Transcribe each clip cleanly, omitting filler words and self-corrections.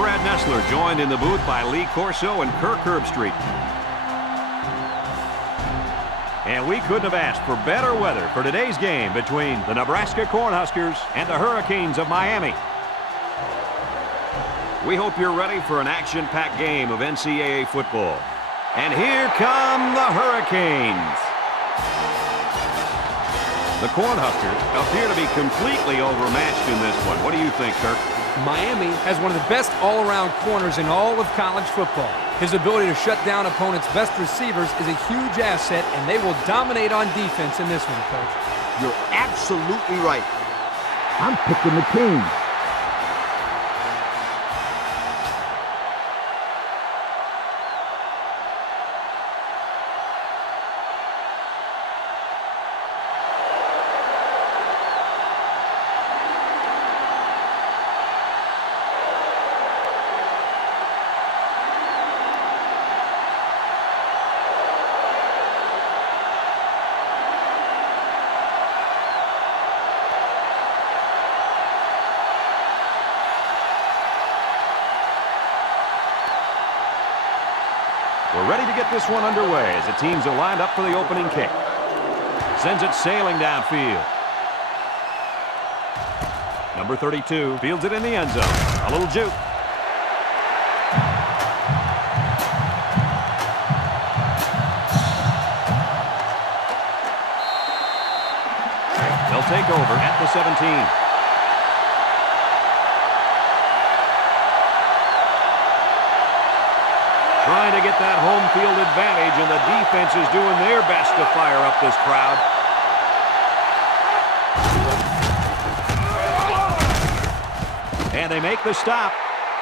Brad Nessler, joined in the booth by Lee Corso and Kirk Herbstreit. And we couldn't have asked for better weather for today's game between the Nebraska Cornhuskers and the Hurricanes of Miami. We hope you're ready for an action-packed game of NCAA football. And here come the Hurricanes. The Cornhuskers appear to be completely overmatched in this one. What do you think, Kirk? Miami has one of the best all-around corners in all of college football. His ability to shut down opponents' best receivers is a huge asset, and they will dominate on defense in this one, Coach. You're absolutely right. I'm picking the team. We're ready to get this one underway as the teams are lined up for the opening kick. Sends it sailing downfield. Number 32 fields it in the end zone. A little juke. They'll take over at the 17. Trying to get that home field advantage, and the defense is doing their best to fire up this crowd. And they make the stop.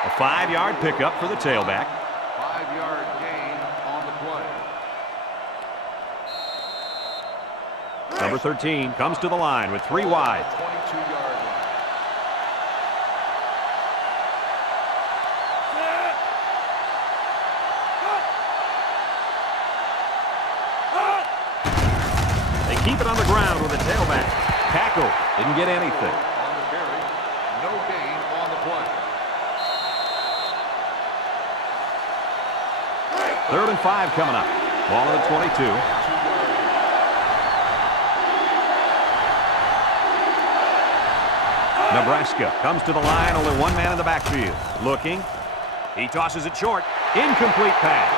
A 5-yard pickup for the tailback. 5-yard gain on the play. Number 13 comes to the line with 3 wide. 22-yard line. Keep it on the ground with a tailback. Tackle. Didn't get anything. On the carry. No gain on the play. 3rd and 5 coming up. Ball at the 22. Nebraska comes to the line. Only one man in the backfield. Looking. He tosses it short. Incomplete pass.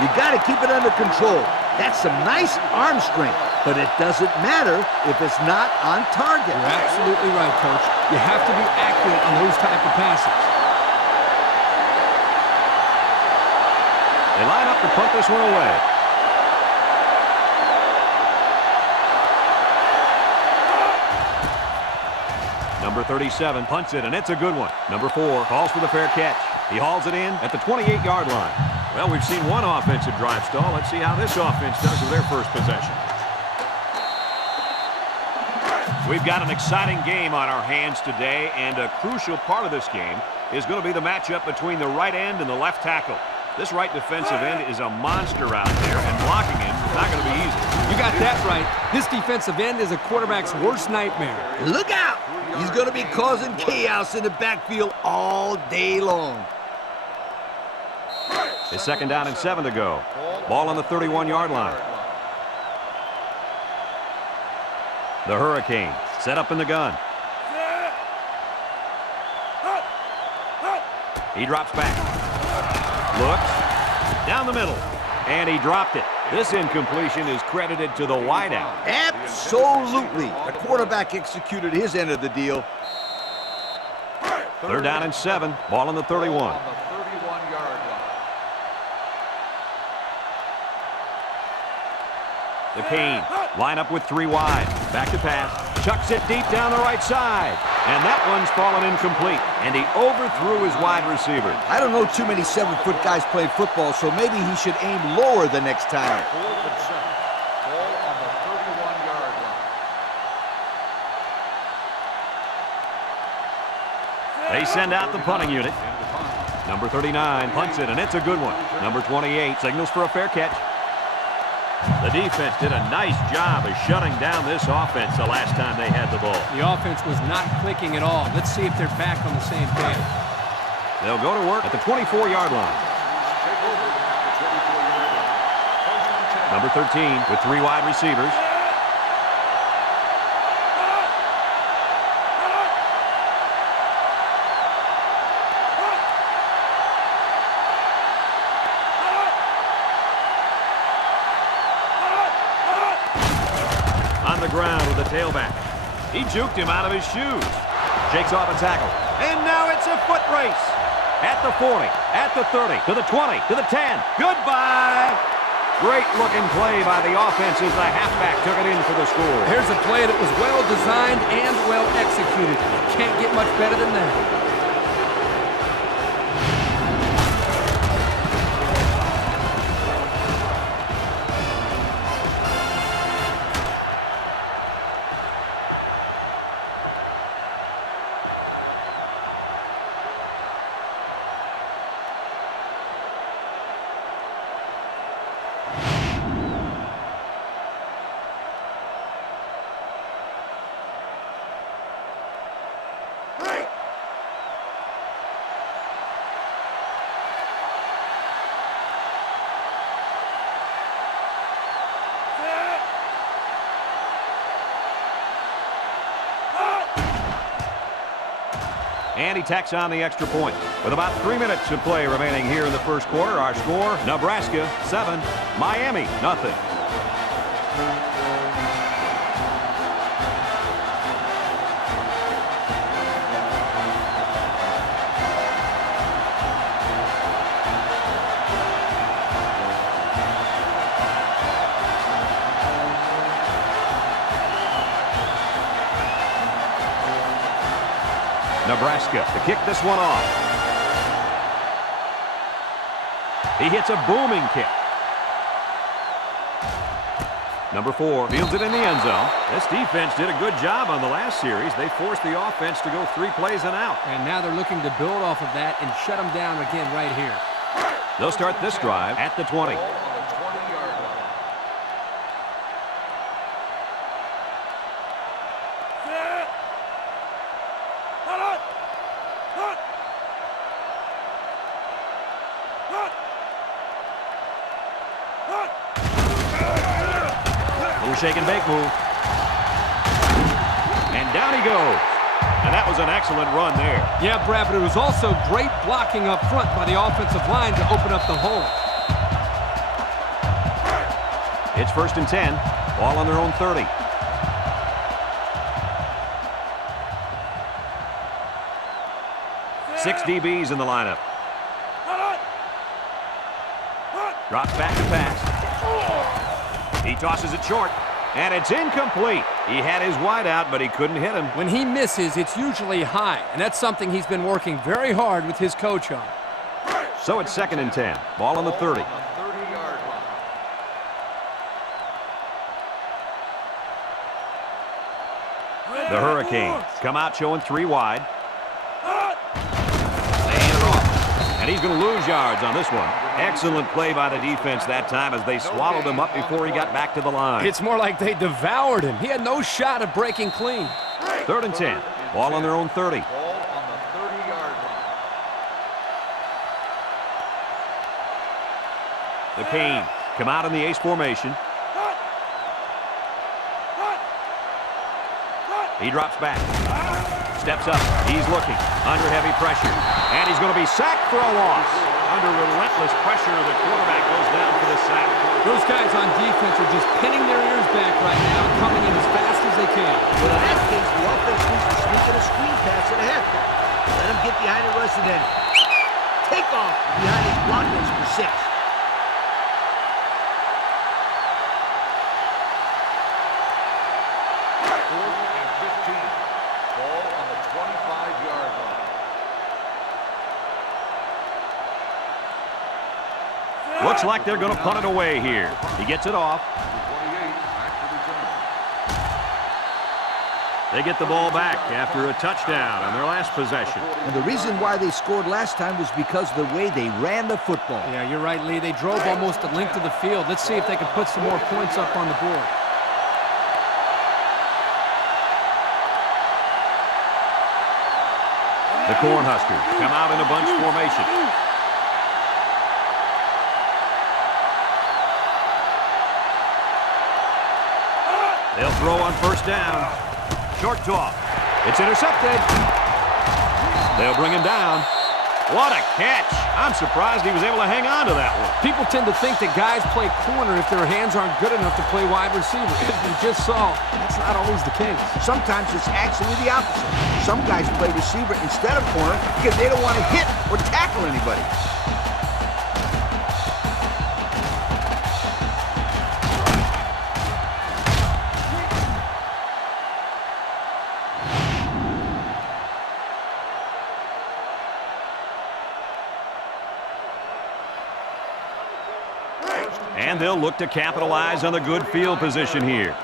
You got to keep it under control. That's some nice arm strength, but it doesn't matter if it's not on target. You're absolutely right, Coach. You have to be accurate on those type of passes. They line up to punt this one away. Number 37 punts it, and it's a good one. Number 4 calls for the fair catch. He hauls it in at the 28-yard line. Well, we've seen one offensive drive stall. Let's see how this offense does with their first possession. We've got an exciting game on our hands today, and a crucial part of this game is going to be the matchup between the right end and the left tackle. This right defensive end is a monster out there, and blocking him is not going to be easy. You got that right. This defensive end is a quarterback's worst nightmare. Look out! He's going to be causing chaos in the backfield all day long. It's 2nd down and 7 to go. Ball on the 31-yard line. The Hurricanes set up in the gun. He drops back. Looks. Down the middle. And he dropped it. This incompletion is credited to the wideout. Absolutely. The quarterback executed his end of the deal. 3rd down and 7. Ball on the 31. On the 31-yard line. The Canes line up with 3 wide. Back to pass. Chucks it deep down the right side. And that one's fallen incomplete. And he overthrew his wide receiver. I don't know too many 7-foot guys playing football, so maybe he should aim lower the next time. 4th and 7. Ball on the 31-yard line. They send out the punting unit. Number 39 punts it, and it's a good one. Number 28 signals for a fair catch. The defense did a nice job of shutting down this offense the last time they had the ball. The offense was not clicking at all. Let's see if they're back on the same page. They'll go to work at the 24-yard line. Number 13 with 3 wide receivers. On the ground with the tailback. He juked him out of his shoes. Shakes off a tackle. And now it's a foot race. At the 40, at the 30, to the 20, to the 10. Goodbye. Great looking play by the offense as the halfback took it in for the score. Here's a play that was well designed and well executed. Can't get much better than that. And he tacks on the extra point. With about 3 minutes of play remaining here in the first quarter, our score, Nebraska 7, Miami nothing. Nebraska to kick this one off. He hits a booming kick. Number 4 fields it in the end zone. This defense did a good job on the last series. They forced the offense to go 3 plays and out. And now they're looking to build off of that and shut them down again right here. They'll start this drive at the 20. Shake and bake move. And down he goes. And that was an excellent run there. Yeah, Brad, but it was also great blocking up front by the offensive line to open up the hole. It's 1st and 10. Ball on their own 30. Six DBs in the lineup. Drops back to pass. He tosses it short. And it's incomplete. He had his wide out, but he couldn't hit him. When he misses, it's usually high, and that's something he's been working very hard with his coach on. So it's 2nd and 10. Ball on the 30. The Hurricanes come out showing 3 wide. They hand it off. And he's going to lose yards on this one. Excellent play by the defense that time as they swallowed him up before he got back to the line. It's more like they devoured him. He had no shot of breaking clean. 3rd and 10. Ball on their own 30. Ball on the 30-yard line. The Canes come out in the ace formation. He drops back. Steps up. He's looking. Under heavy pressure. And he's going to be sacked for a loss. Under relentless pressure, the quarterback goes down for the sack. Those guys on defense are just pinning their ears back right now, coming in as fast as they can. Well, in that case, the offense needs to sneak in a screen pass at a halfback. Let him get behind the rush and then take off behind his blockers for 6. Looks like they're going to punt it away here. He gets it off. They get the ball back after a touchdown on their last possession. And the reason why they scored last time was because of the way they ran the football. Yeah, you're right, Lee. They drove almost the length of the field. Let's see if they can put some more points up on the board. The Cornhuskers come out in a bunch formation. They'll throw on first down. Short toss. It's intercepted. They'll bring him down. What a catch. I'm surprised he was able to hang on to that one. People tend to think that guys play corner if their hands aren't good enough to play wide receiver. As we just saw, that's not always the case. Sometimes it's actually the opposite. Some guys play receiver instead of corner because they don't want to hit or tackle anybody. And they'll look to capitalize on the good field position here.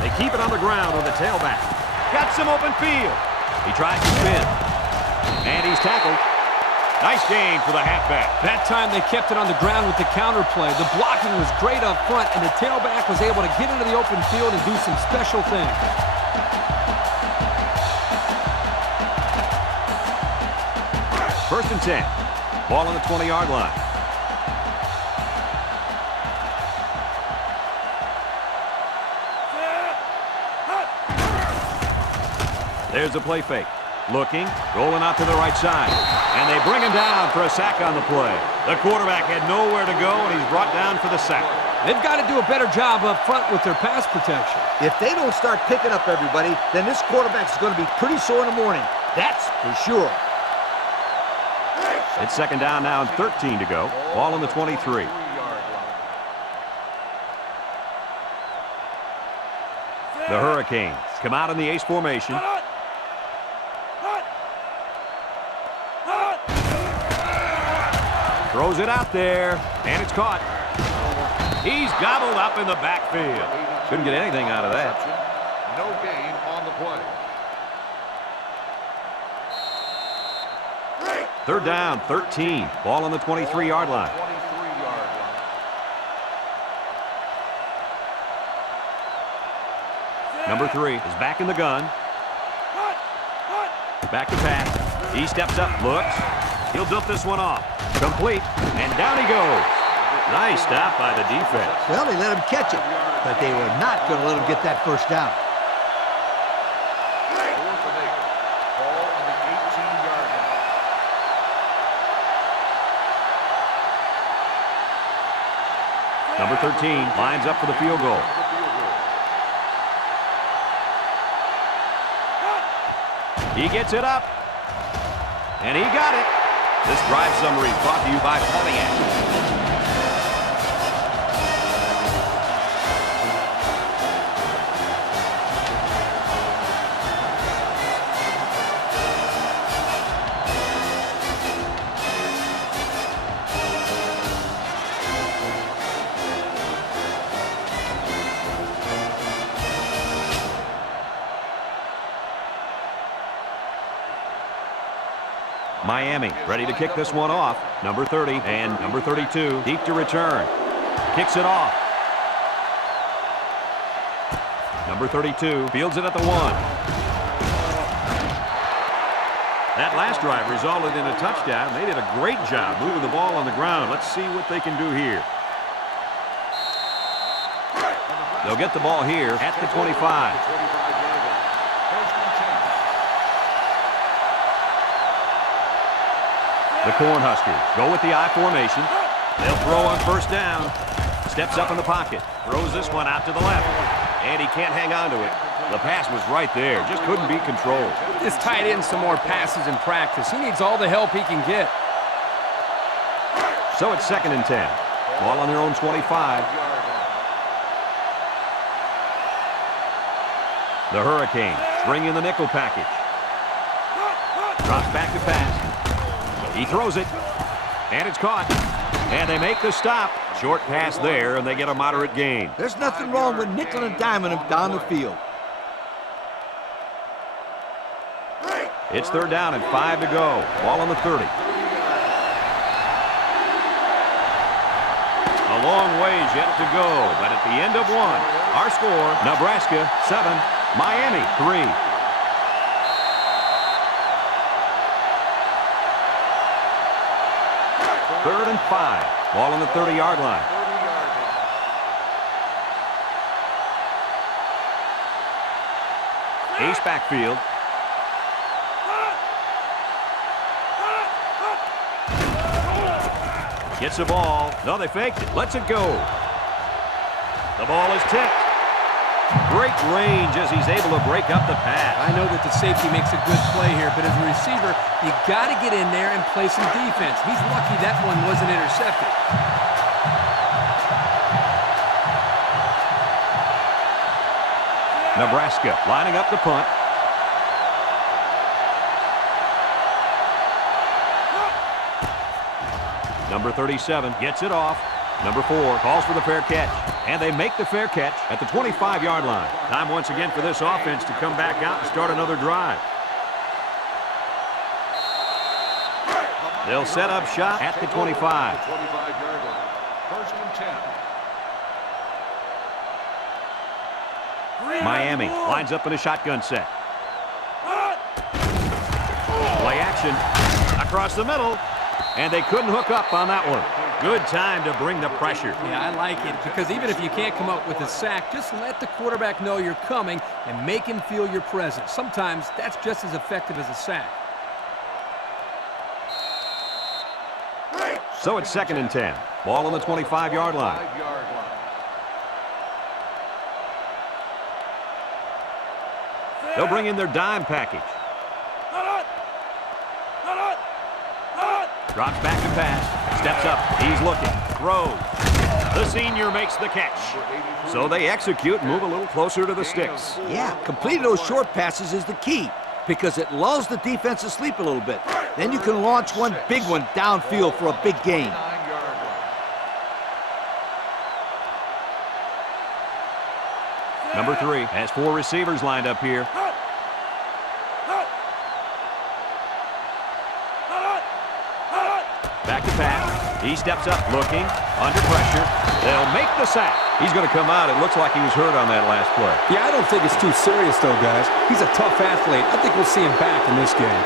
They keep it on the ground with the tailback. Got some open field. He tries to spin. And he's tackled. Nice gain for the halfback. That time they kept it on the ground with the counter play. The blocking was great up front, and the tailback was able to get into the open field and do some special things. First and 10. Ball on the 20-yard line. There's the play fake. Looking, rolling out to the right side. And they bring him down for a sack on the play. The quarterback had nowhere to go, and he's brought down for the sack. They've got to do a better job up front with their pass protection. If they don't start picking up everybody, then this quarterback is going to be pretty sore in the morning. That's for sure. It's second down now and 13 to go. Ball on the 23. The Hurricanes come out in the ace formation. Throws it out there, and it's caught. He's gobbled up in the backfield. Couldn't get anything out of that. No gain on the play. Third down, 13. Ball on the 23-yard line. 23-yard line. Number 3 is back in the gun. Back to pass. He steps up, looks. He'll dump this one off. Complete, and down he goes. Nice stop by the defense. Well, they let him catch it, but they were not going to let him get that first down. Fourth and 8. Ball on the 18-yard line. Number 13 lines up for the field goal. He gets it up, and he got it. This drive summary is brought to you by Collegiate. Miami ready to kick this one off. Number 30 and number 32 deep to return. Kicks it off. Number 32 fields it at the 1. That last drive resulted in a touchdown. They did a great job moving the ball on the ground. Let's see what they can do here. They'll get the ball here at the 25. The Cornhuskers go with the I formation. They'll throw on first down. Steps up in the pocket. Throws this one out to the left. And he can't hang on to it. The pass was right there. Just couldn't be controlled. This tight end some more passes in practice. He needs all the help he can get. So it's second and 10. Ball on their own 25. The Hurricanes bring in the nickel package. Drops back to pass. He throws it, and it's caught. And they make the stop. Short pass there, and they get a moderate gain. There's nothing wrong with nickel and diming him down the field. It's third down and 5 to go. Ball on the 30. long ways yet to go, but at the end of one, our score, Nebraska 7, Miami 3. Third and 5. Ball on the 30-yard line. Ace backfield. Gets the ball. No, they faked it. Lets it go. The ball is tipped. Great range as he's able to break up the pass. I know that the safety makes a good play here, but as a receiver, you got to get in there and play some defense. He's lucky that one wasn't intercepted. Nebraska lining up the punt. Number 37 gets it off. Number 4 calls for the fair catch. And they make the fair catch at the 25-yard line. Time once again for this offense to come back out and start another drive. They'll set up shop at the 25. 25-yard line. First and 10. Miami lines up in a shotgun set. Play action across the middle. And they couldn't hook up on that one. Good time to bring the pressure. Yeah, I like it because even if you can't come up with a sack, just let the quarterback know you're coming and make him feel your presence. Sometimes that's just as effective as a sack. So it's second and 10. Ball on the 25-yard line. They'll bring in their dime package. Drops back to pass. Steps up. He's looking. Throws. The senior makes the catch. So they execute and move a little closer to the sticks. Yeah, completing those short passes is the key because it lulls the defense to sleep a little bit. Then you can launch one big one downfield for a big gain. Number 3 has 4 receivers lined up here. Back to pass. He steps up, looking, under pressure. They'll make the sack. He's going to come out. It looks like he was hurt on that last play. Yeah, I don't think it's too serious, though, guys. He's a tough athlete. I think we'll see him back in this game.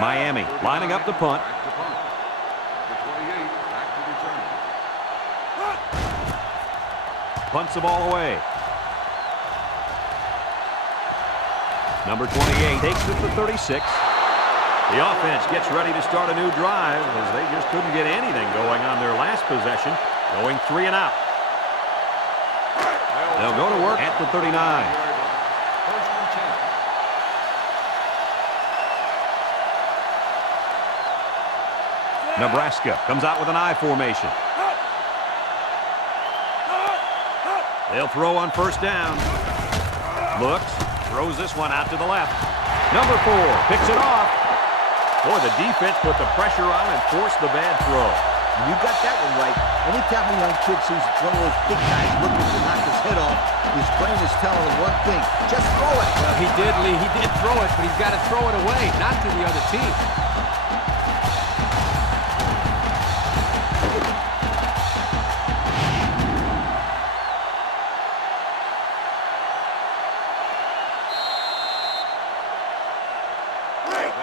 Miami lining up the punt. Punts the ball away. Number 28 takes it to 36. The offense gets ready to start a new drive as they just couldn't get anything going on their last possession, going 3 and out. They'll go to work at the 39. Nebraska comes out with an I formation. They'll throw on first down. Looks, throws this one out to the left. Number 4 picks it off. Boy, the defense put the pressure on and forced the bad throw. You got that one right. Anytime a young kid sees one of those big guys looking to knock his head off, his brain is telling him one thing: just throw it. Well, he did, Lee. He did throw it, but he's got to throw it away, not to the other team.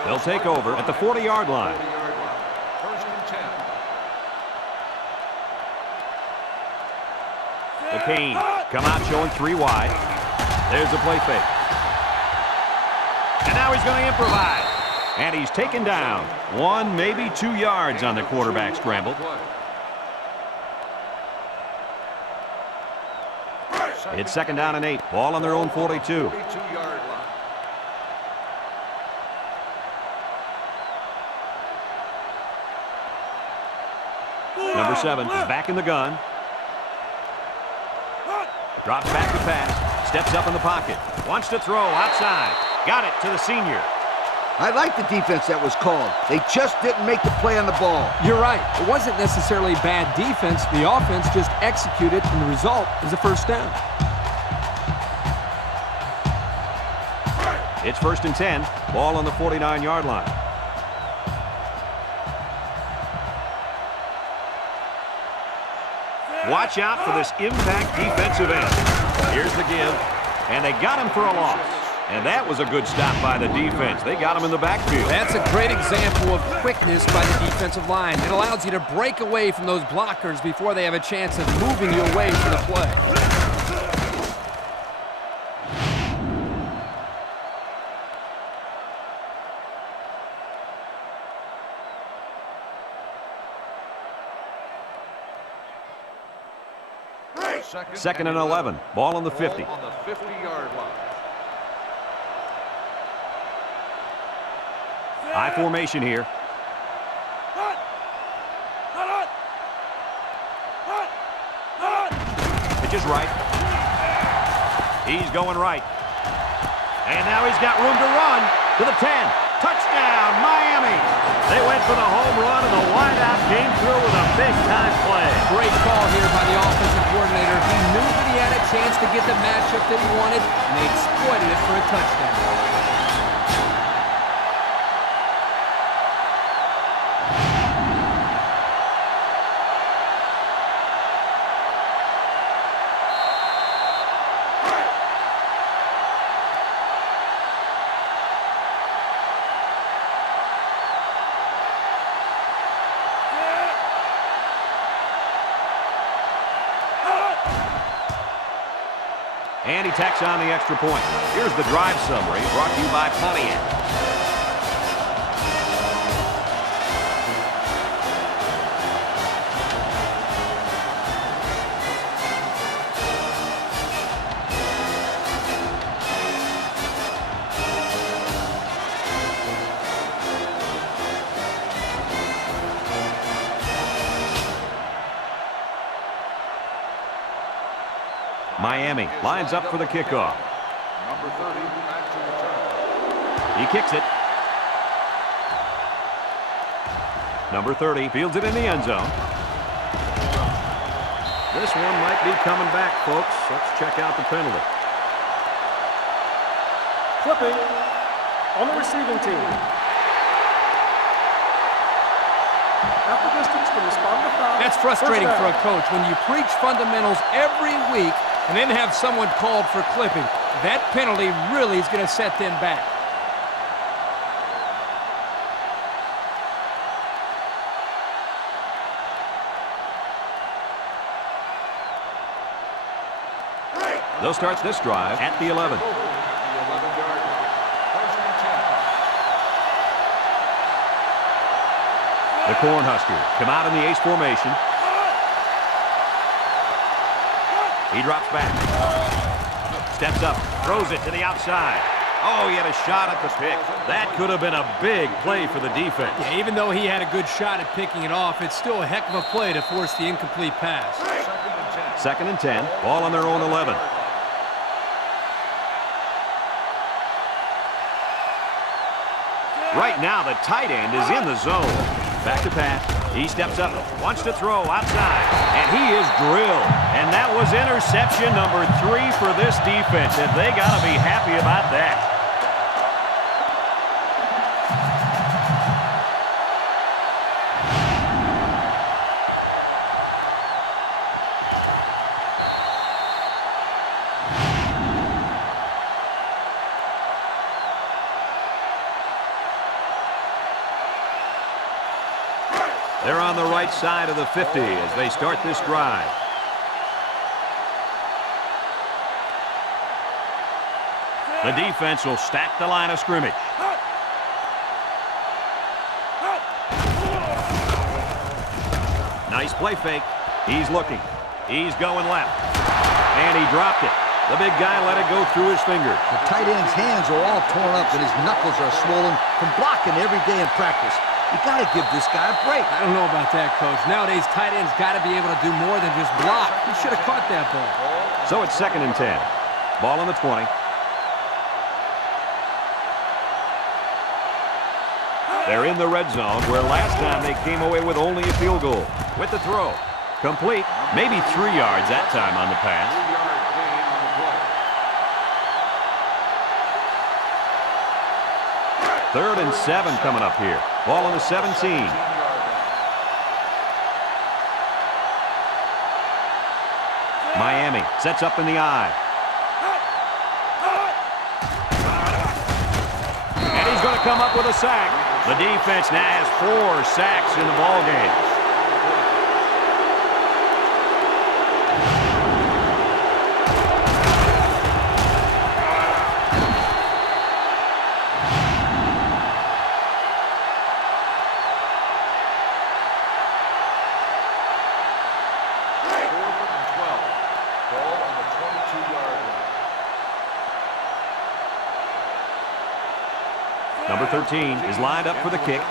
They'll take over at the 40-yard line. First and 10. The Canes come out showing 3 wide. There's the play fake. And now he's going to improvise. And he's taken down 1, maybe 2 yards on the quarterback scramble. It's second down and 8. Ball on their own 42. 42-yard line. Number 7 is back in the gun. Drops back to pass. Steps up in the pocket. Wants to throw outside. Got it to the senior. I like the defense that was called. They just didn't make the play on the ball. You're right. It wasn't necessarily bad defense. The offense just executed, and the result is a first down. It's 1st and 10. Ball on the 49-yard line. Watch out for this impact defensive end. Here's the give, and they got him for a loss. And that was a good stop by the defense. They got him in the backfield. That's a great example of quickness by the defensive line. It allows you to break away from those blockers before they have a chance of moving you away from the play. Second and 11. Ball on the 50. On the 50-yard line. High formation here. Pitch is right. He's going right. And now he's got room to run to the 10. Touchdown, Miami. They went for the home run, and the wideout came through with a big-time play. Great call here by the offensive coordinator. He knew that he had a chance to get the matchup that he wanted, and they exploited it for a touchdown. And he tacks on the extra point. Here's the drive summary brought to you by Pontiac. Miami lines up for the kickoff. Number 30, back to return. He kicks it. Number 30 fields it in the end zone. This one might be coming back, folks. Let's check out the penalty. Clipping on the receiving team. After distance from the spot of the foul. That's frustrating for a coach when you preach fundamentals every week and then have someone called for clipping. That penalty really is going to set them back. They'll start this drive at the 11. The Cornhuskers come out in the ace formation. He drops back. Steps up. Throws it to the outside. Oh, he had a shot at the pick. That could have been a big play for the defense. Yeah, even though he had a good shot at picking it off, it's still a heck of a play to force the incomplete pass. Second and 10. Ball on their own 11. Right now, the tight end is in the zone. Back to pass. He steps up, wants to throw outside, and he is drilled. And that was interception number 3 for this defense, and they got to be happy about that. They're on the right side of the 50 as they start this drive. The defense will stack the line of scrimmage. Nice play fake. He's looking. He's going left. And he dropped it. The big guy let it go through his fingers. The tight end's hands are all torn up and his knuckles are swollen from blocking every day in practice. You got to give this guy a break. I don't know about that, Coach. Nowadays, tight ends got to be able to do more than just block. He should have caught that ball. So it's second and 10. Ball on the 20. They're in the red zone, where last time they came away with only a field goal. With the throw. Complete. Maybe 3 yards that time on the pass. 3-yard gain on the play. 3rd and 7 coming up here. Ball on the 17. 17-yard line. Miami sets up in the eye. And he's going to come up with a sack. The defense now has 4 sacks in the ball game. Number 13 is lined up for the kick.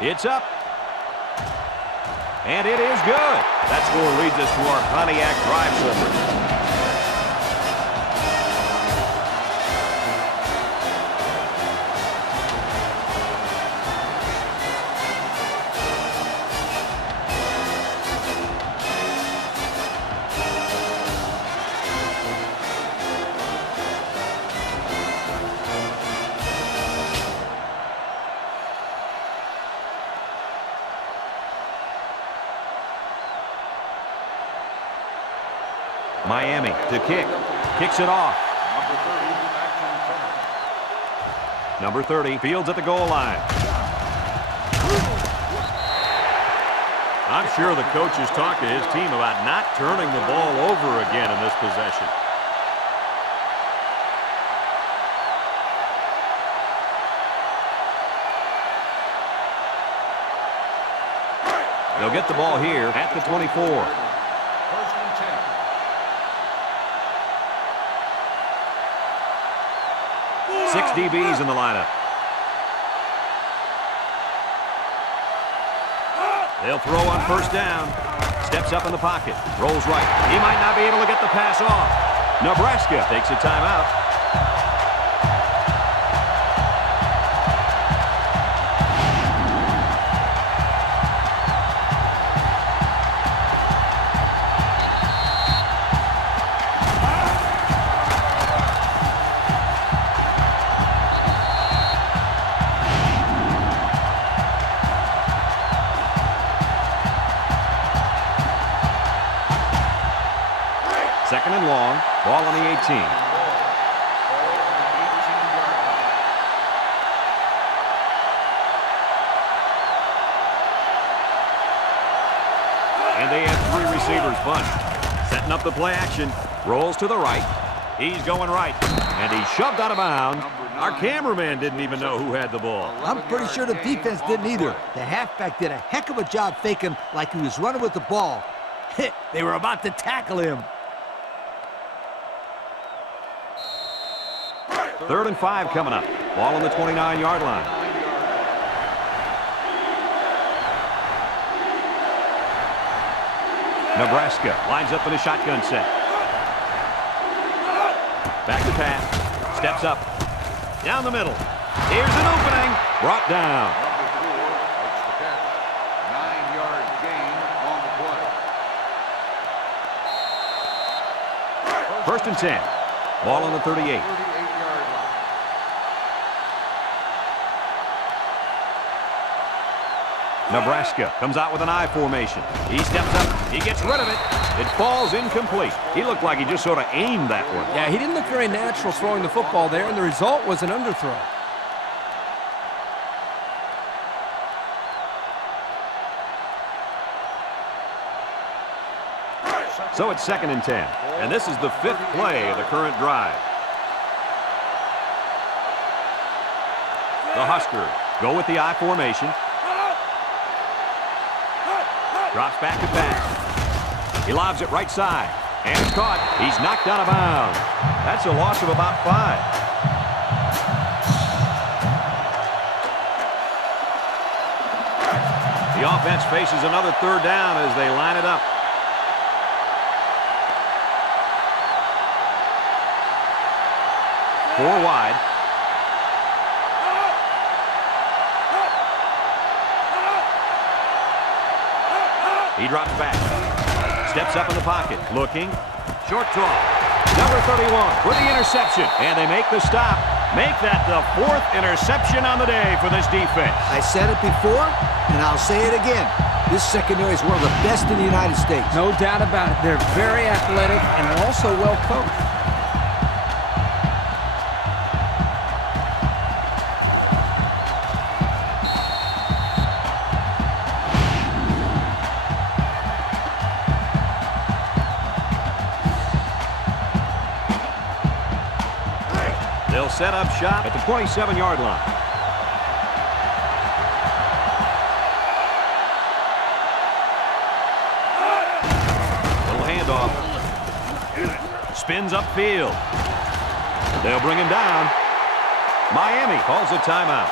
It's up. And it is good. That score leads us to our Pontiac drive forward. Miami to kick. Kicks it off. Number 30 fields at the goal line. I'm sure the coach has talked to his team about not turning the ball over again in this possession. They'll get the ball here at the 24. 6 DBs in the lineup. They'll throw on 1st down. Steps up in the pocket. Rolls right. He might not be able to get the pass off. Nebraska takes a timeout. Second and long. Ball on the 18. And they have 3 receivers bunched. Setting up the play action. Rolls to the right. He's going right. And he's shoved out of bounds. Our cameraman didn't even know who had the ball. I'm pretty sure the defense didn't either. The halfback did a heck of a job faking like he was running with the ball. They were about to tackle him. 3rd and 5 coming up. Ball on the 29-yard line. Nebraska lines up in a shotgun set. Back to pass. Steps up. Down the middle. Here's an opening. Brought down. Number 4 makes the catch. 9-yard gain on the play. 1st and 10. Ball on the 38. Nebraska comes out with an I formation. He steps up. He gets rid of it. It falls incomplete. He looked like he just sort of aimed that one. Yeah, he didn't look very natural throwing the football there, and the result was an underthrow. So it's 2nd and 10. And this is the 5th play of the current drive. The Huskers go with the I formation. Drops back to pass. He lobs it right side. And it's caught. He's knocked out of bounds. That's a loss of about 5. The offense faces another third down as they line it up. Four wide. He drops back. Steps up in the pocket. Looking. Short toss. Number 31 with the interception. And they make the stop. Make that the fourth interception on the day for this defense. I said it before, and I'll say it again. This secondary is one of the best in the United States. No doubt about it. They're very athletic and also well coached. They'll set up shop at the 27-yard line. Little handoff. Spins upfield. They'll bring him down. Miami calls a timeout.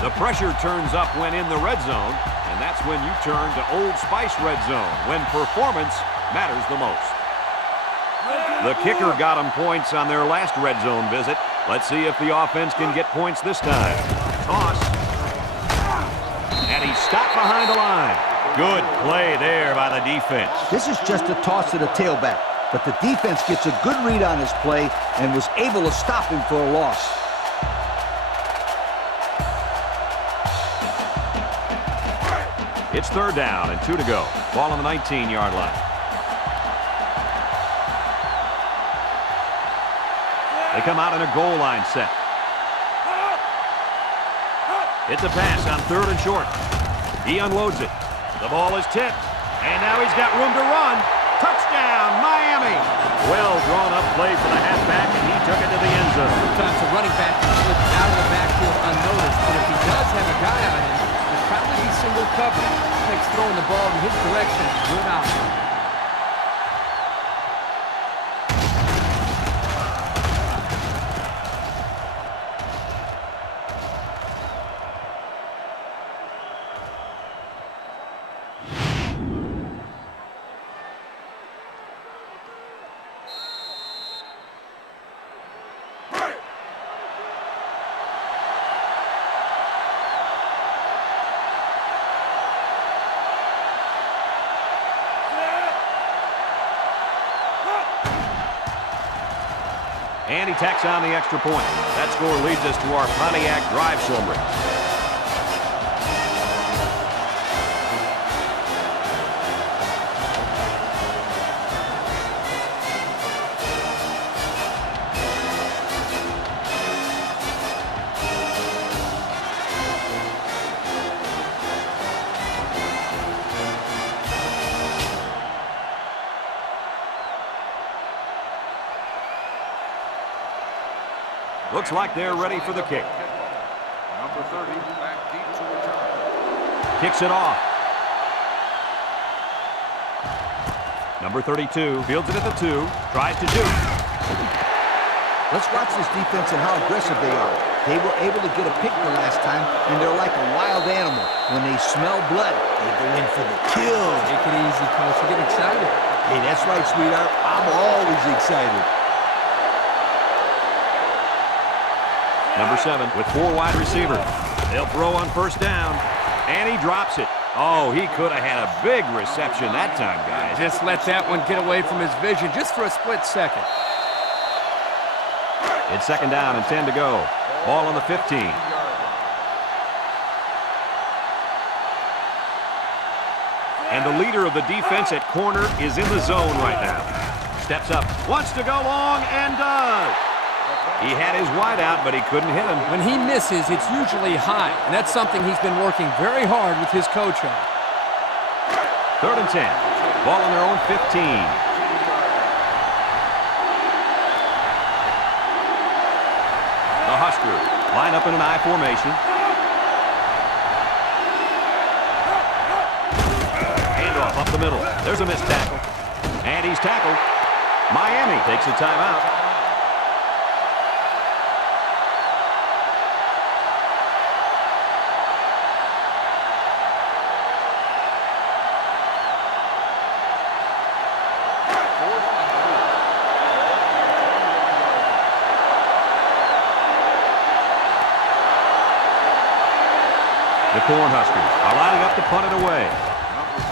The pressure turns up when in the red zone, and that's when you turn to Old Spice Red Zone, when performance matters the most. The kicker got them points on their last red zone visit. Let's see if the offense can get points this time. Toss. And he's stopped behind the line. Good play there by the defense. This is just a toss to the tailback, but the defense gets a good read on his play and was able to stop him for a loss. It's third down and 2 to go. Ball on the 19-yard line. They come out in a goal line set. It's a pass on third and short. He unloads it. The ball is tipped. And now he's got room to run. Touchdown, Miami. Well drawn up play for the halfback, and he took it to the end zone. Sometimes the running back can slip out of the backfield unnoticed, but if he does have a guy on him, he'll probably be single coverage. Makes throwing the ball in his direction a good option. And he tacks on the extra point. That score leads us to our Pontiac drive summary. Looks like they're ready for the kick. Number 30, back deep to return. Kicks it off. Number 32 fields it at the 2. Tries to do. Let's watch this defense and how aggressive they are. They were able to get a pick the last time, and they're like a wild animal. When they smell blood, they go in for the kill. Take it easy, Coach. You get excited. Hey, that's right, sweetheart. I'm always excited. Number 7 with 4 wide receivers. They'll throw on first down, and he drops it. Oh, he could have had a big reception that time, guys. Just let that one get away from his vision just for a split second. It's second down and 10 to go. Ball on the 15. And the leader of the defense at corner is in the zone right now. Steps up, wants to go long, and does. He had his wide out, but he couldn't hit him. When he misses, it's usually high, and that's something he's been working very hard with his coach on. Third and 10. Ball on their own 15. The Huskers line up in an I formation. off up the middle. There's a missed tackle. And he's tackled. Miami takes a timeout. The Cornhuskers are lining up to punt it away.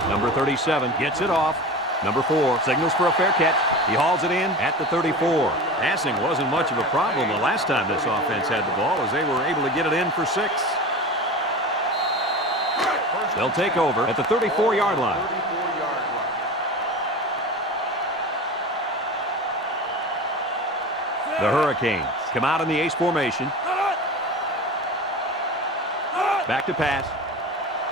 Number 37 gets it off. Number 4 signals for a fair catch. He hauls it in at the 34. Passing wasn't much of a problem the last time this offense had the ball, as they were able to get it in for 6. They'll take over at the 34-yard line. The Hurricanes come out in the ace formation. Back to pass.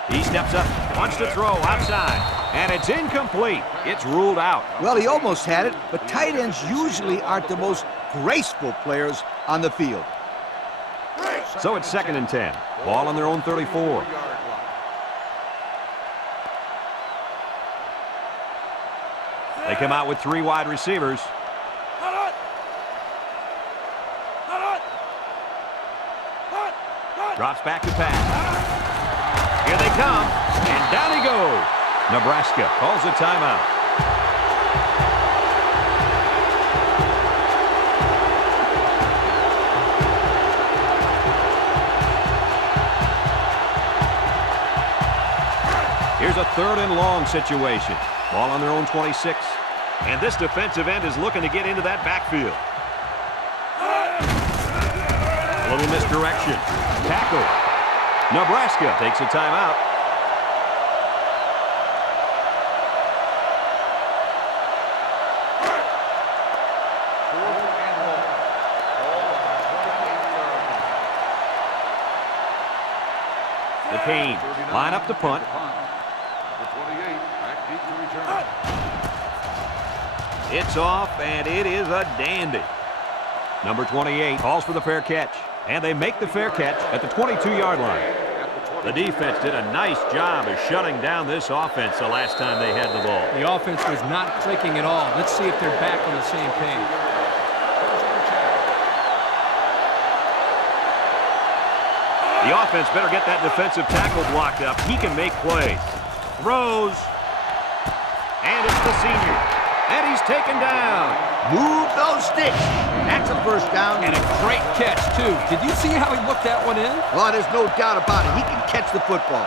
He steps up, wants to throw outside, and it's incomplete. It's ruled out. Well, he almost had it, but tight ends usually aren't the most graceful players on the field. So it's 2nd and 10. Ball on their own 34. They come out with 3 wide receivers. Drops back to pass. Here they come, and down he goes. Nebraska calls a timeout. Here's a 3rd and long situation. Ball on their own 26. And this defensive end is looking to get into that backfield. A little misdirection. Tackle. Nebraska takes a timeout. The Canes line up to punt. It's off, and it is a dandy. Number 28 calls for the fair catch, and they make the fair catch at the 22-yard line. The defense did a nice job of shutting down this offense the last time they had the ball. The offense was not clicking at all. Let's see if they're back on the same page. The offense better get that defensive tackle blocked up. He can make plays. Throws. And it's the senior. And he's taken down. Move those sticks. That's a first down. And a great catch, too. Did you see how he looked that one in? Well, there's no doubt about it. He can catch the football.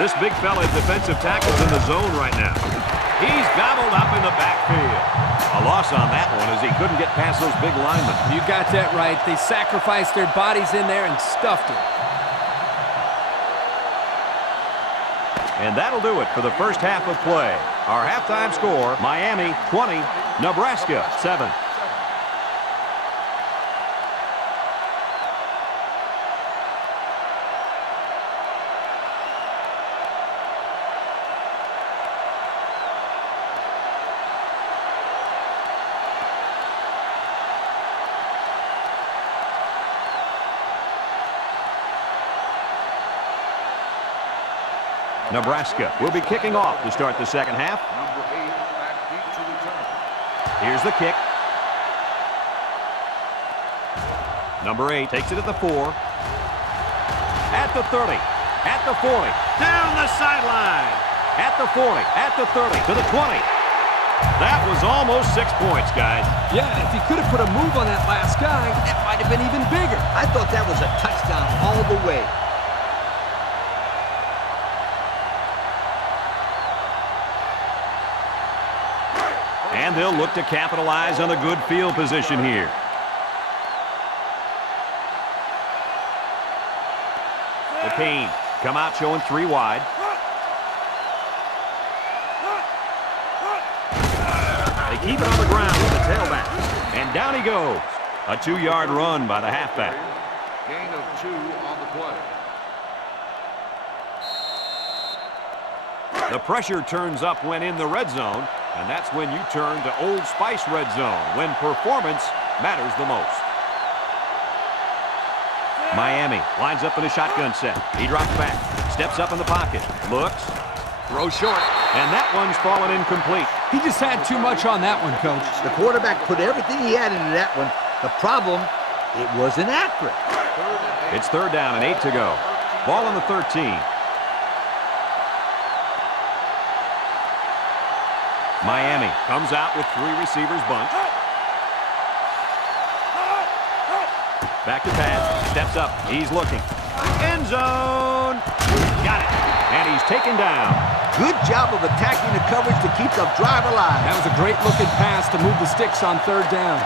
This big fella, defensive tackle's in the zone right now. He's gobbled up in the backfield. A loss on that one as he couldn't get past those big linemen. You got that right. They sacrificed their bodies in there and stuffed it. And that'll do it for the first half of play. Our halftime score, Miami 20, Nebraska 7. Nebraska will be kicking off to start the second half. Here's the kick. Number 8 takes it at the 4. At the 30. At the 40. Down the sideline. At the 40. At the 30. To the 20. That was almost 6 points, guys. Yeah, if he could have put a move on that last guy, that might have been even bigger. I thought that was a touchdown all the way. And they'll look to capitalize on the good field position here. The Canes come out showing 3 wide. They keep it on the ground with the tailback. And down he goes. A 2-yard run by the halfback. Gain of 2 on the play. The pressure turns up when in the red zone. And that's when you turn to Old Spice Red Zone, when performance matters the most. Miami lines up in a shotgun set. He drops back, steps up in the pocket, looks, throws short, and that one's fallen incomplete. He just had too much on that one, Coach. The quarterback put everything he had into that one. The problem, it wasn't accurate. It's 3rd down and 8 to go. Ball on the 13. Miami comes out with 3 receivers bunched. Back to pass. Steps up. He's looking. End zone. Got it. And he's taken down. Good job of attacking the coverage to keep the drive alive. That was a great looking pass to move the sticks on 3rd down.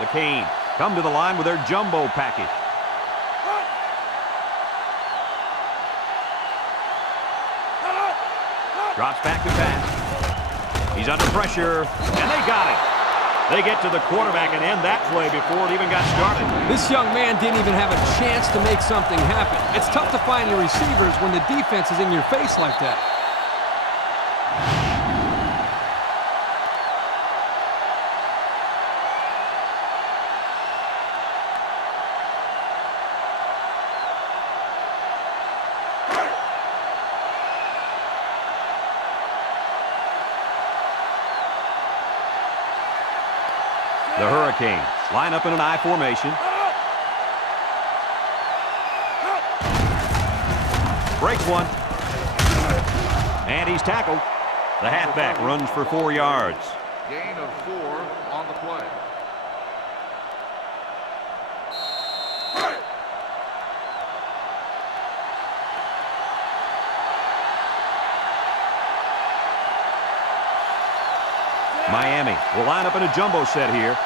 The Canes come to the line with their jumbo package. Drops back to pass. He's under pressure, and they got it. They get to the quarterback and end that play before it even got started. This young man didn't even have a chance to make something happen. It's tough to find your receivers when the defense is in your face like that. The Hurricanes line up in an I formation. Breaks one. And he's tackled. The halfback runs for 4 yards. Gain of 4 on the play. Miami will line up in a jumbo set here.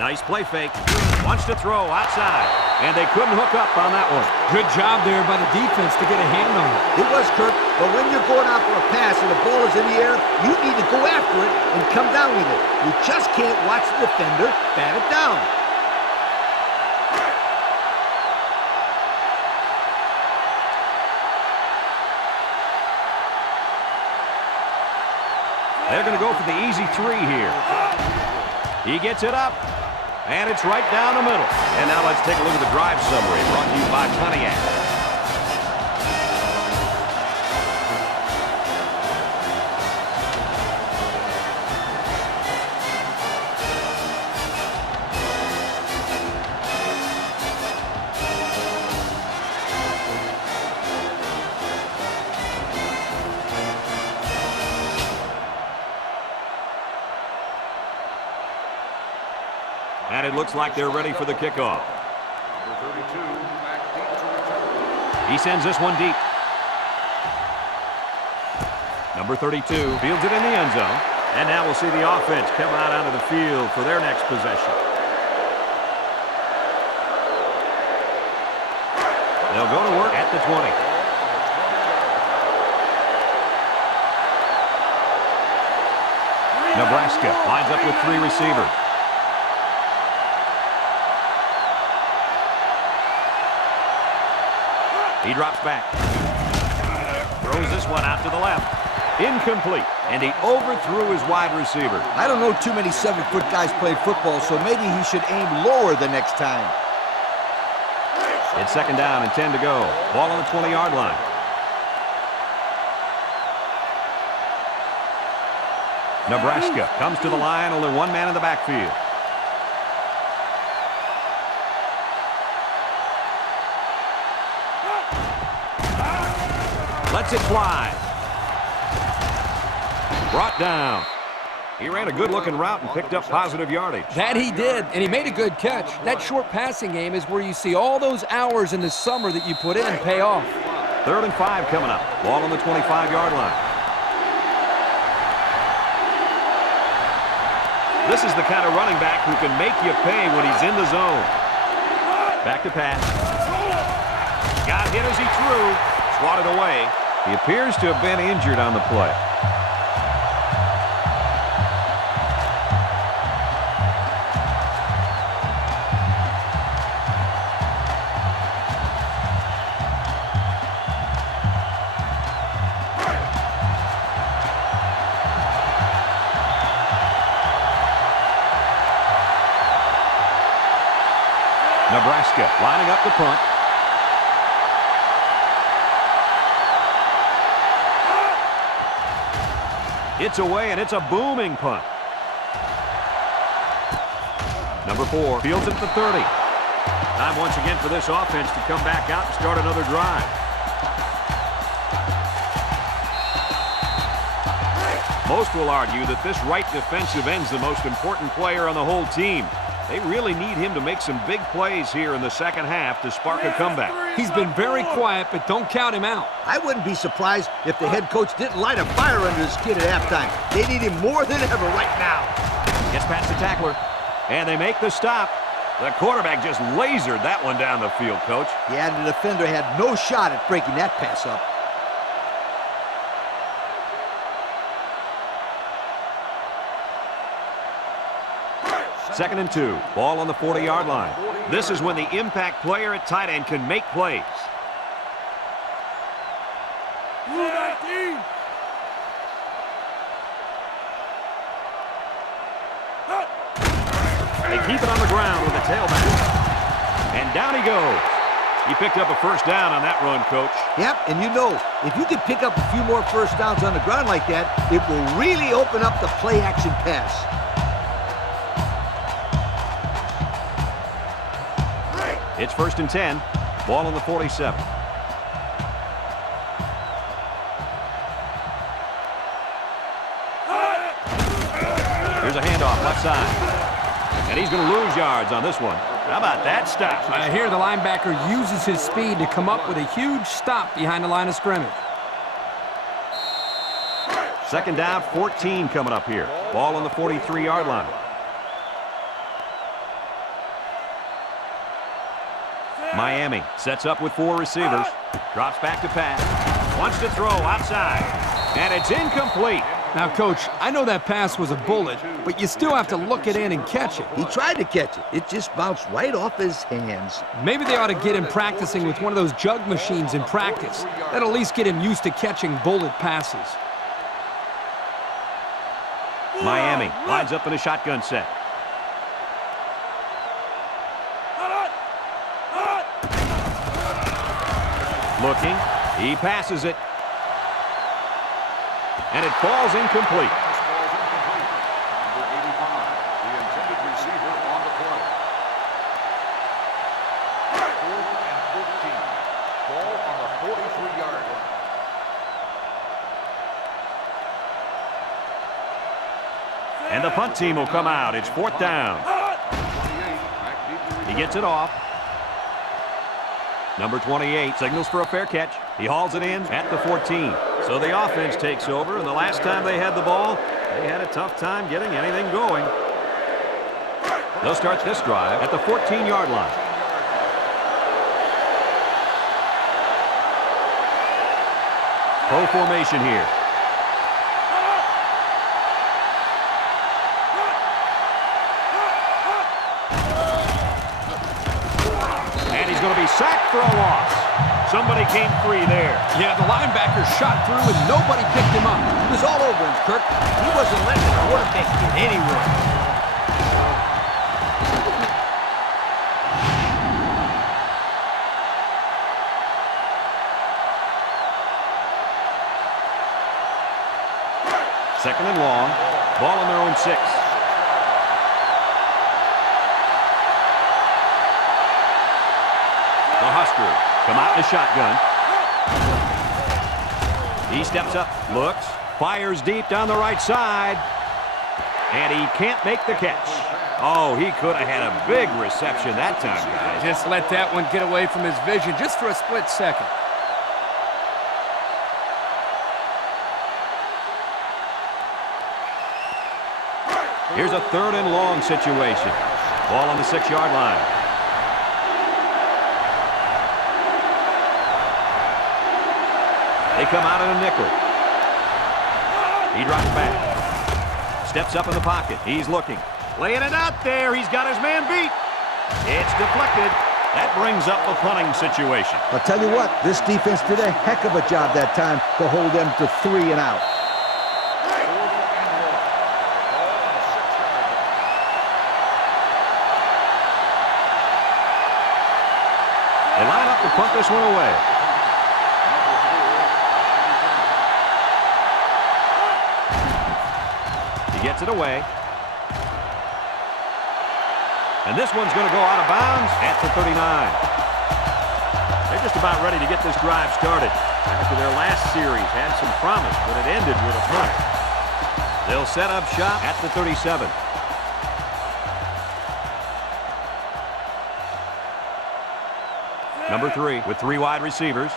Nice play fake. Wants to throw outside. And they couldn't hook up on that one. Good job there by the defense to get a hand on it. It was, Kirk, but when you're going out for a pass and the ball is in the air, you need to go after it and come down with it. You just can't watch the defender bat it down. They're going to go for the easy 3 here. He gets it up, and it's right down the middle. And now let's take a look at the drive summary brought to you by Pontiac. And it looks like they're ready for the kickoff. Number 32, back deep to return. He sends this one deep. Number 32 fields it in the end zone. And now we'll see the offense come out onto the field for their next possession. They'll go to work at the 20. Nebraska lines up with 3 receivers. He drops back. Throws this one out to the left. Incomplete. And he overthrew his wide receiver. I don't know too many 7-foot guys play football, so maybe he should aim lower the next time. It's 2nd down and 10 to go. Ball on the 20-yard line. Nebraska comes to the line, only 1 man in the backfield. Lets it fly. Brought down. He ran a good-looking route and picked up positive yardage. That he did, and he made a good catch. That short passing game is where you see all those hours in the summer that you put in pay off. 3rd and 5 coming up. Ball on the 25-yard line. This is the kind of running back who can make you pay when he's in the zone. Back to pass. Got hit as he threw. Swatted away. He appears to have been injured on the play. Nebraska lining up the punt. It's away, and it's a booming punt. Number 4 fields it at the 30. Time once again for this offense to come back out and start another drive. Most will argue that this right defensive end's the most important player on the whole team. They really need him to make some big plays here in the second half to spark a comeback. He's been very quiet, but don't count him out. I wouldn't be surprised if the head coach didn't light a fire under his kid at halftime. They need him more than ever right now. Gets past the tackler, and they make the stop. The quarterback just lasered that one down the field, Coach. Yeah, the defender had no shot at breaking that pass up. Second and 2. Ball on the 40-yard line. This is when the impact player at tight end can make plays. They keep it on the ground with the tailback. And down he goes. He picked up a first down on that run, Coach. Yep, and you know, if you can pick up a few more first downs on the ground like that, it will really open up the play-action pass. It's first and 10. Ball on the 47. Here's a handoff left side. And he's going to lose yards on this one. How about that stop? Here the linebacker uses his speed to come up with a huge stop behind the line of scrimmage. Second down, 14 coming up here. Ball on the 43-yard line. Miami sets up with 4 receivers. Drops back to pass. Wants to throw outside. And it's incomplete. Now, Coach, I know that pass was a bullet, but you still have to look it in and catch it. He tried to catch it. It just bounced right off his hands. Maybe they ought to get him practicing with one of those jug machines in practice. That'll at least get him used to catching bullet passes. Miami lines up in a shotgun set. Looking, he passes it, and it falls incomplete. Number 85, the intended receiver on the play. 4th and 15. Ball on the 43-yard line. And the punt team will come out. It's 4th down. He gets it off. Number 28 signals for a fair catch. He hauls it in at the 14. So the offense takes over, and the last time they had the ball, they had a tough time getting anything going. They'll start this drive at the 14-yard line. Pro formation here. Going to be sacked for a loss. Somebody came free there. Yeah, the linebacker shot through and nobody picked him up. He was all over him, Kirk. He wasn't letting the quarterback get anywhere. Second and long. Ball on their own 6. The Huskers come out in a shotgun. He steps up, looks, fires deep down the right side, and he can't make the catch. Oh, he could have had a big reception that time, guys. Just let that one get away from his vision just for a split second. Here's a 3rd and long situation. Ball on the 6-yard line. They come out in a nickel. He drops back. Steps up in the pocket. He's looking. Laying it out there. He's got his man beat. It's deflected. That brings up a punting situation. I'll tell you what, this defense did a heck of a job that time to hold them to 3 and out. They line up to punt this one away. He gets it away. And this one's going to go out of bounds at the 39. They're just about ready to get this drive started. After their last series had some promise, but it ended with a punt. They'll set up shop at the 37. Number 3 with 3 wide receivers.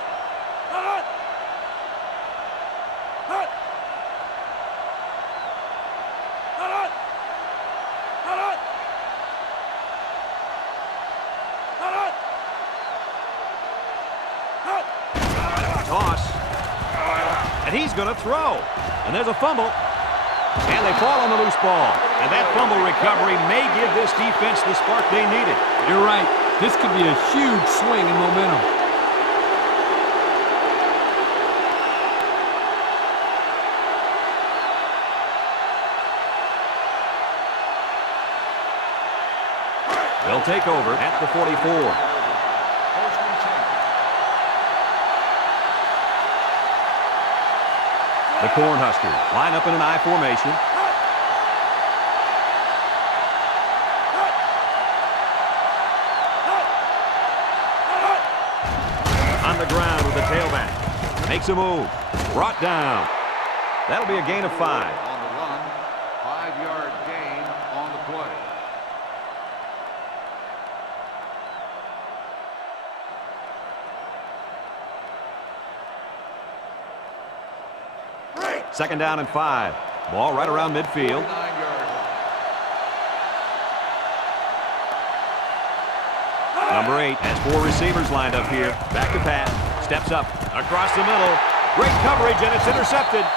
Toss. And he's going to throw. And there's a fumble. And they fall on the loose ball. And that fumble recovery may give this defense the spark they needed. You're right. This could be a huge swing in momentum. They'll take over at the 44. The Cornhuskers line up in an I formation. On the ground with the tailback. Makes a move. Brought down. That'll be a gain of 5. On the run, 5-yard gain on the play. Second down and 5. Ball right around midfield. 49-yard line. Number 8 has 4 receivers lined up here. Back to pass. Steps up. Across the middle. Great coverage, and it's intercepted.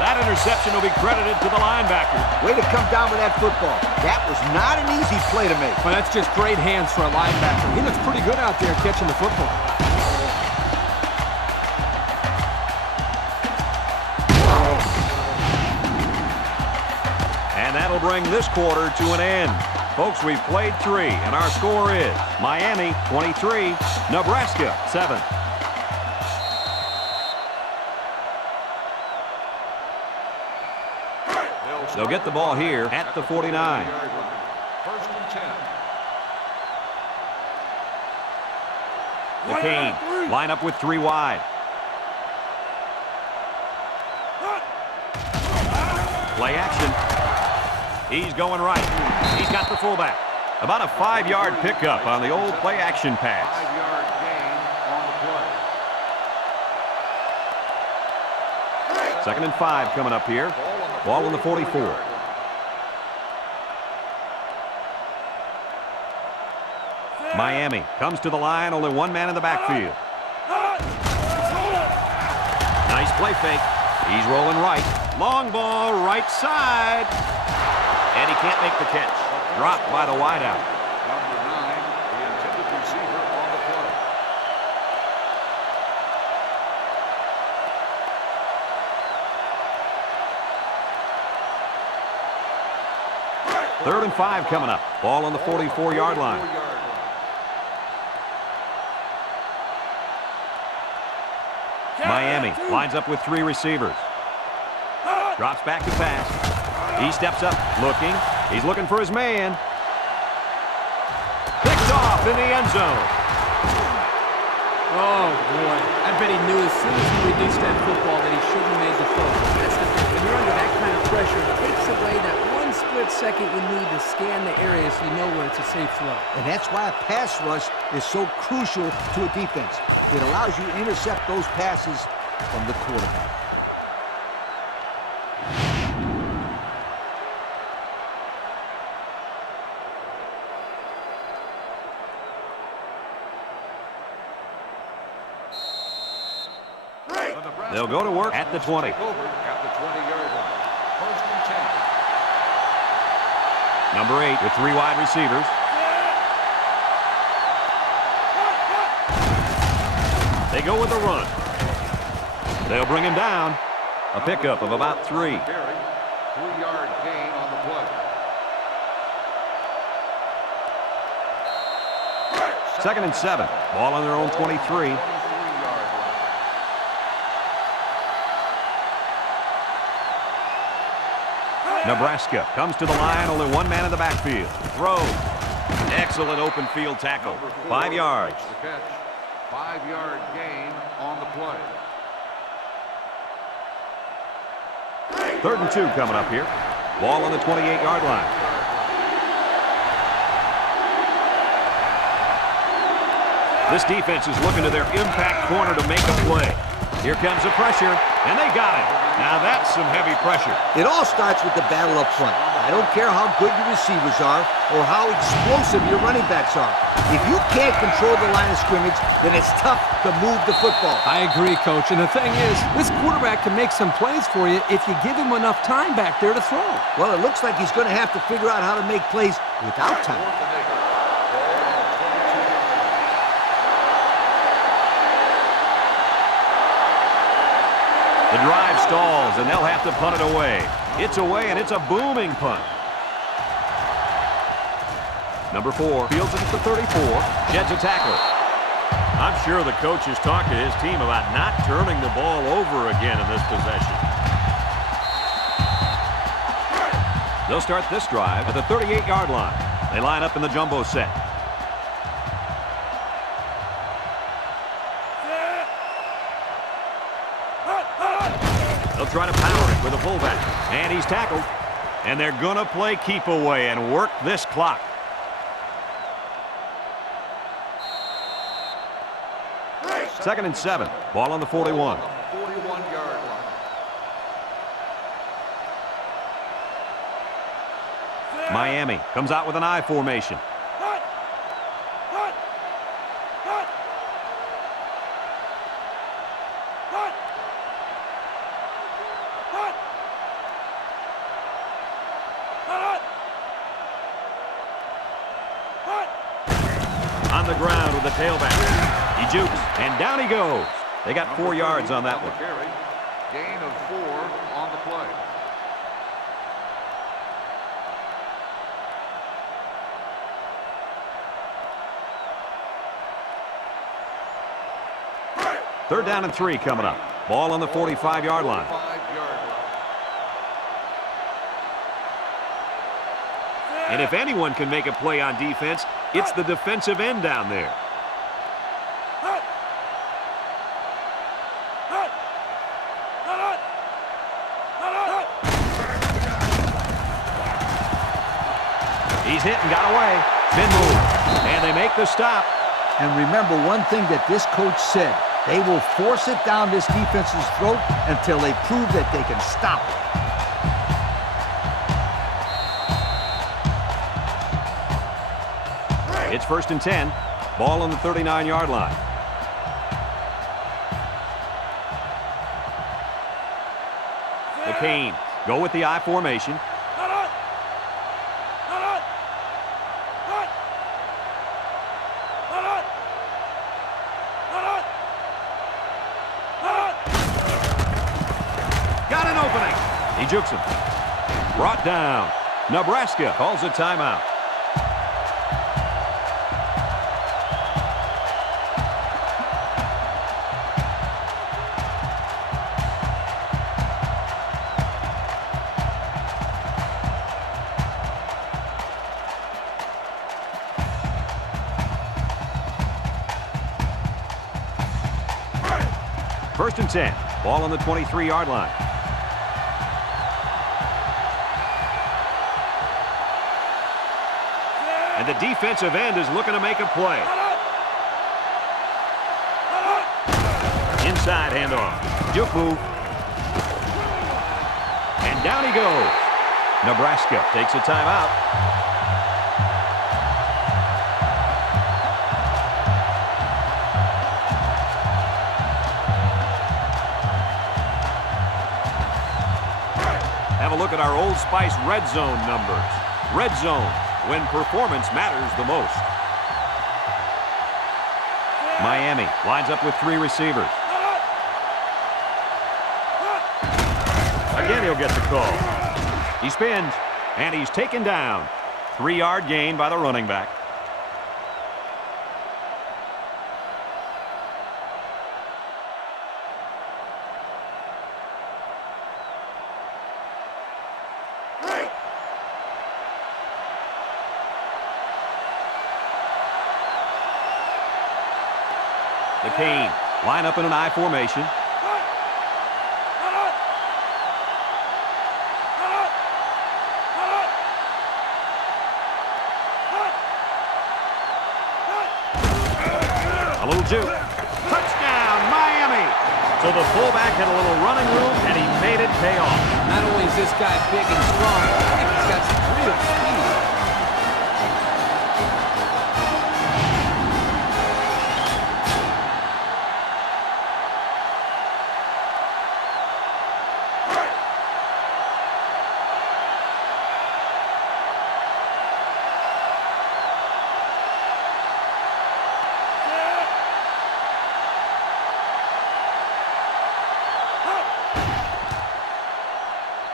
That interception will be credited to the linebacker. Way to come down with that football. That was not an easy play to make. But that's just great hands for a linebacker. He looks pretty good out there catching the football. And that'll bring this quarter to an end. Folks, we've played 3, and our score is Miami 23, Nebraska 7. They'll get the ball here at the 49. First and 10. The Canes line up with 3 wide. Play action. He's going right. He's got the fullback. About a 5-yard pickup on the old play action pass. 5-yard gain on the play. Second and 5 coming up here. Ball on the 44. Miami comes to the line, only 1 man in the backfield. Nice play fake. He's rolling right. Long ball, right side. And he can't make the catch. Dropped by the wideout. Number 9, the intended receiver on the play. Third and 5 coming up. Ball on the 44-yard line. Miami lines up with 3 receivers. Drops back to pass. He steps up, looking. He's looking for his man. Picked off in the end zone. Oh, boy. I bet he knew as soon as he released that football that he shouldn't have made the throw. That's the thing. When you're under that kind of pressure, it takes away that 1 split second you need to scan the area so you know where it's a safe throw. And that's why a pass rush is so crucial to a defense. It allows you to intercept those passes from the quarterback. They'll go to work at the 20. Over at the 20-yard line. First and 10. Number 8 with 3 wide receivers. They go with a run. They'll bring him down. A pickup of about 3. 3-yard gain on the play. Second and 7. Ball on their own 23. Nebraska comes to the line. Only one man in the backfield. Throws. Excellent open field tackle. 5 yards. 5-yard gain on the play. Third and 2 coming up here. Ball on the 28-yard line. This defense is looking to their impact corner to make a play. Here comes the pressure, and they got it. Now that's some heavy pressure. It all starts with the battle up front. I don't care how good your receivers are or how explosive your running backs are. If you can't control the line of scrimmage, then it's tough to move the football. I agree, Coach. And the thing is, this quarterback can make some plays for you if you give him enough time back there to throw. Well, it looks like he's going to have to figure out how to make plays without time. The drive stalls, and they'll have to punt it away. It's away, and it's a booming punt. Number 4 fields it at the 34, sheds a tackle. I'm sure the coach is talking to his team about not turning the ball over again in this possession. They'll start this drive at the 38-yard line. They line up in the jumbo set. They'll try to power it with a fullback. And he's tackled. And they're going to play keep away and work this clock. Second and 7. Ball on the 41. 41-yard line. Miami comes out with an I formation. On the ground with the tailback. He jukes, and down he goes. They got 4 yards on that one. Gain of 4 on the play. Third down and 3 coming up. Ball on the 45-yard line. 5-yard line. And if anyone can make a play on defense, it's the defensive end down there. He's hit and got away. Spin move. And they make the stop. And remember one thing that this coach said. They will force it down this defense's throat until they prove that they can stop it. It's first and 10. Ball on the 39-yard line. The Canes go with the I formation. Got an opening. He jukes him. Brought down. Nebraska calls a timeout. First and 10. Ball on the 23-yard line. And the defensive end is looking to make a play. Inside handoff. Juke move. And down he goes. Nebraska takes a timeout. spice red zone numbers. Red zone, when performance matters the most. Miami lines up with 3 receivers. Again, he'll get the call. He spins, and he's taken down. 3-yard gain by the running back. The Cane line up in an I formation. A little juke. Touchdown, Miami. So the fullback had a little running room, and he made it pay off. Not only is this guy big and strong, I think he's got some real speed.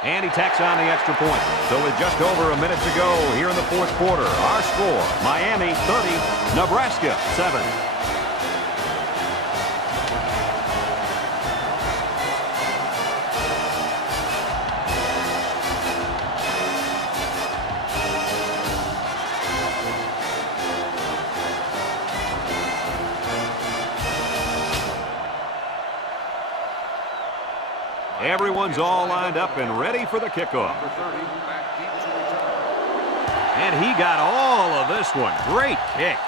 And he tacks on the extra point. So with just over a minute to go here in the 4th quarter, our score, Miami 30, Nebraska 7. Everyone's all lined up and ready for the kickoff. And he got all of this one. Great kick.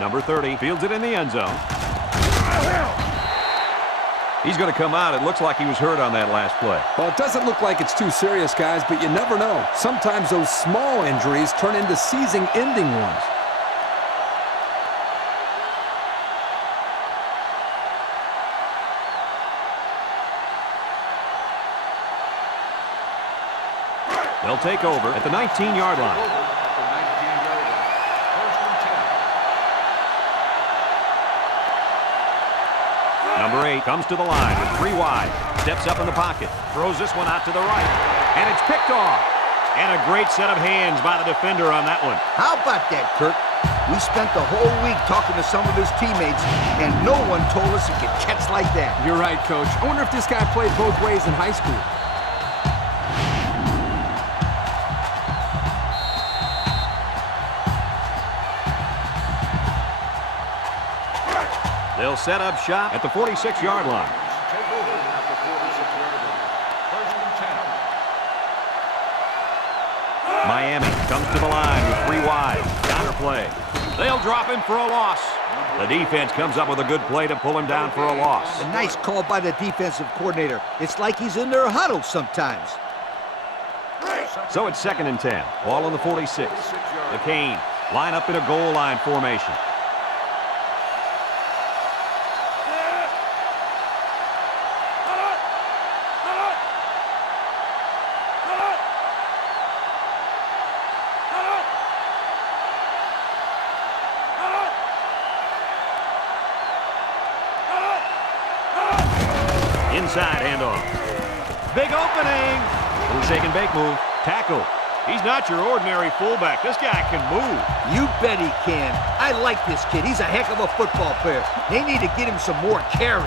Number 30 fields it in the end zone. He's going to come out. It looks like he was hurt on that last play. Well, it doesn't look like it's too serious, guys, but you never know. Sometimes those small injuries turn into season-ending ones. They'll take over at the 19-yard line. Number 8 comes to the line with 3 wide. Steps up in the pocket. Throws this one out to the right. And it's picked off. And a great set of hands by the defender on that one. How about that, Kirk? We spent the whole week talking to some of his teammates, and no one told us he could catch like that. You're right, Coach. I wonder if this guy played both ways in high school. They'll set up shop at the 46-yard line. Take over at the 46-yard line. 1st and 10. Miami comes to the line with 3 wide. Counter play. They'll drop him for a loss. The defense comes up with a good play to pull him down for a loss. A nice call by the defensive coordinator. It's like he's in their huddle sometimes. So it's 2nd and 10. Ball on the 46. The Cane line up in a goal line formation. Inside handoff. Big opening. Little shake and bake move. Tackle. He's not your ordinary fullback. This guy can move. You bet he can. I like this kid. He's a heck of a football player. They need to get him some more carries.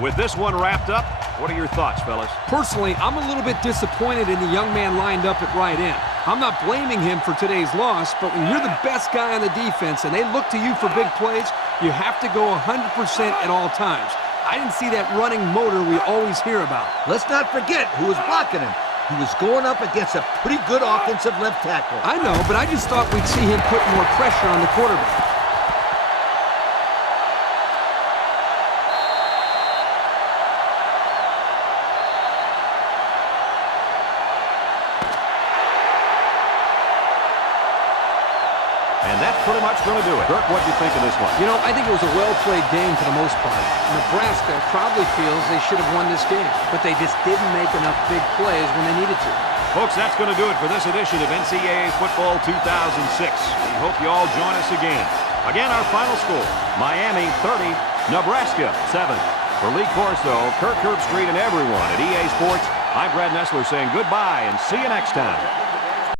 With this one wrapped up, what are your thoughts, fellas? Personally, I'm a little bit disappointed in the young man lined up at right end. I'm not blaming him for today's loss, but when you're the best guy on the defense and they look to you for big plays, you have to go 100% at all times. I didn't see that running motor we always hear about. Let's not forget who was blocking him. He was going up against a pretty good offensive left tackle. I know, but I just thought we'd see him put more pressure on the quarterback. And that's pretty much going to do it. Kirk, what do you think of this one? You know, I think it was a well-played game for the most part. Nebraska probably feels they should have won this game, but they just didn't make enough big plays when they needed to. Folks, that's going to do it for this edition of NCAA Football 2006. We hope you all join us again. Again, our final score, Miami 30, Nebraska 7. For Lee Corso, Kirk Herbstreit, and everyone at EA Sports, I'm Brad Nessler saying goodbye and see you next time.